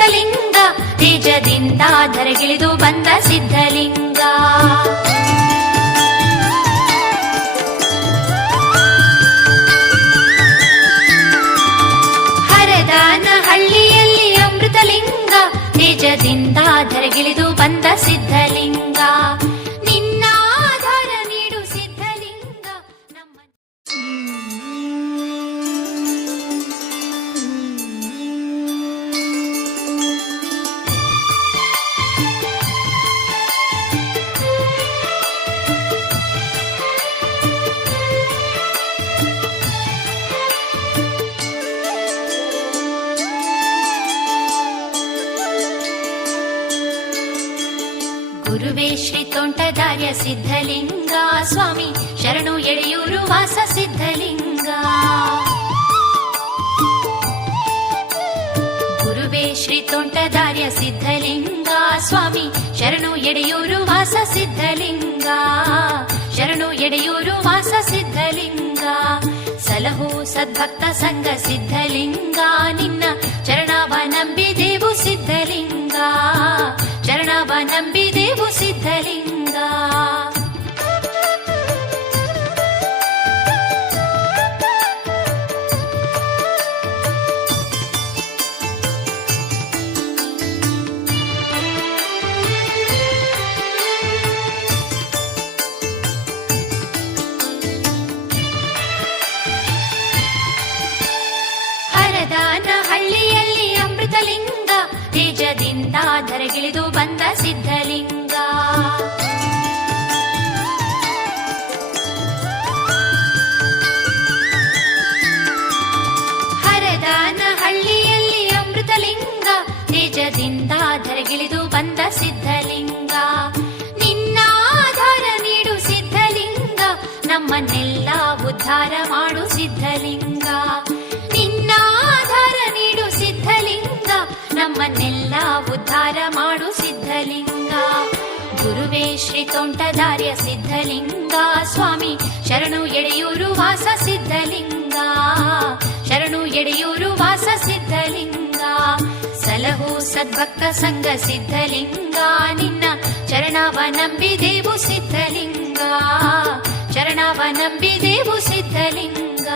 ಅಮೃತಲಿಂಗ, ತೇಜದಿಂದ ಧರೆಗಿಳಿದು ಬಂದ ಸಿದ್ಧಲಿಂಗ. ಹರದಾನಹಳ್ಳಿಯಲ್ಲಿ ಅಮೃತಲಿಂಗ, ತೇಜದಿಂದ ಧರೆಗಿಳಿದು ಬಂದ ಸಿದ್ಧಲಿಂಗ. ನಿನ್ನ ಆಧಾರ ನೀಡು ಸಿದ್ಧಲಿಂಗ ನಮ್ಮ. ಗುರುವೇ ಶ್ರೀ ತೋಂಟದಾರ್ಯ ಸಿದ್ಧಲಿಂಗ, ಸ್ವಾಮಿ ಶರಣು ಎಡೆಯೂರು ವಾಸ ಸಿದ್ಧಲಿಂಗ. ಗುರುವೇ ಶ್ರೀ ತೋಂಟದಾರ್ಯ ಸಿದ್ಧಲಿಂಗ, ಸ್ವಾಮಿ ಶರಣು ಎಡೆಯೂರು ವಾಸ ಸಿದ್ಧಲಿಂಗ. ಶರಣು ಎಡೆಯೂರು ವಾಸ ಸಿದ್ಧಲಿಂಗ. ಸಲಹು ಸದ್ಭಕ್ತ ಸಂಘ ಸಿದ್ಧಲಿಂಗ, ನಿನ್ನ ಚರಣವ ನಂಬಿದೆವು ಸಿದ್ಧಲಿಂಗ. ಚರಣವ ನಂಬಿದೆವು ಸಿದ್ಧಲಿಂಗ. ಹರದಾನಹಳ್ಳಿಯಲ್ಲಿ ಅಮೃತಲಿಂಗ, ತೇಜದಿಂದ ಧರೆಗಿಳಿದು ಬಂದ ಸಿದ್ಧಲಿಂಗ. ಹರದಾನಹಳ್ಳಿಯಲ್ಲಿ ಅಮೃತಲಿಂಗ, ತೇಜದಿಂದ ಧರೆಗಿಳಿದು ಬಂದ ಸಿದ್ಧಲಿಂಗ. ನಿನ್ನ ಆಧಾರ ನೀಡು ಸಿದ್ಧಲಿಂಗ, ನಮ್ಮನ್ನೆಲ್ಲ ಉದ್ಧಾರ ಮಾಡು ಸಿದ್ಧಲಿಂಗ. ನಿನ್ನ ಆಧಾರ ನೀಡು ಸಿದ್ಧಲಿಂಗ, ನಮ್ಮನ್ನೆಲ್ಲ ಉದ್ಧಾರ ಮಾಡು ಸಿದ್ಧಲಿಂಗ. ಗುರುವೇ ಶ್ರೀ ತೋಂಟದಾರ್ಯ ಸಿದ್ಧಲಿಂಗ, ಸ್ವಾಮಿ ಶರಣು ಎಡೆಯೂರು ವಾಸ ಸಿದ್ಧಲಿಂಗ. ಶರಣು ಎಡೆಯೂರು ವಾಸ ಸಿದ್ಧಲಿಂಗ. ಸಲಹು ಸದ್ಭಕ್ತ ಸಂಘ ಸಿದ್ಧಲಿಂಗ, ನಿನ್ನ ಚರಣವ ನಂಬಿದೆವು ಸಿದ್ಧಲಿಂಗ. ಚರಣವ ನಂಬಿದೆವು ಸಿದ್ಧಲಿಂಗ.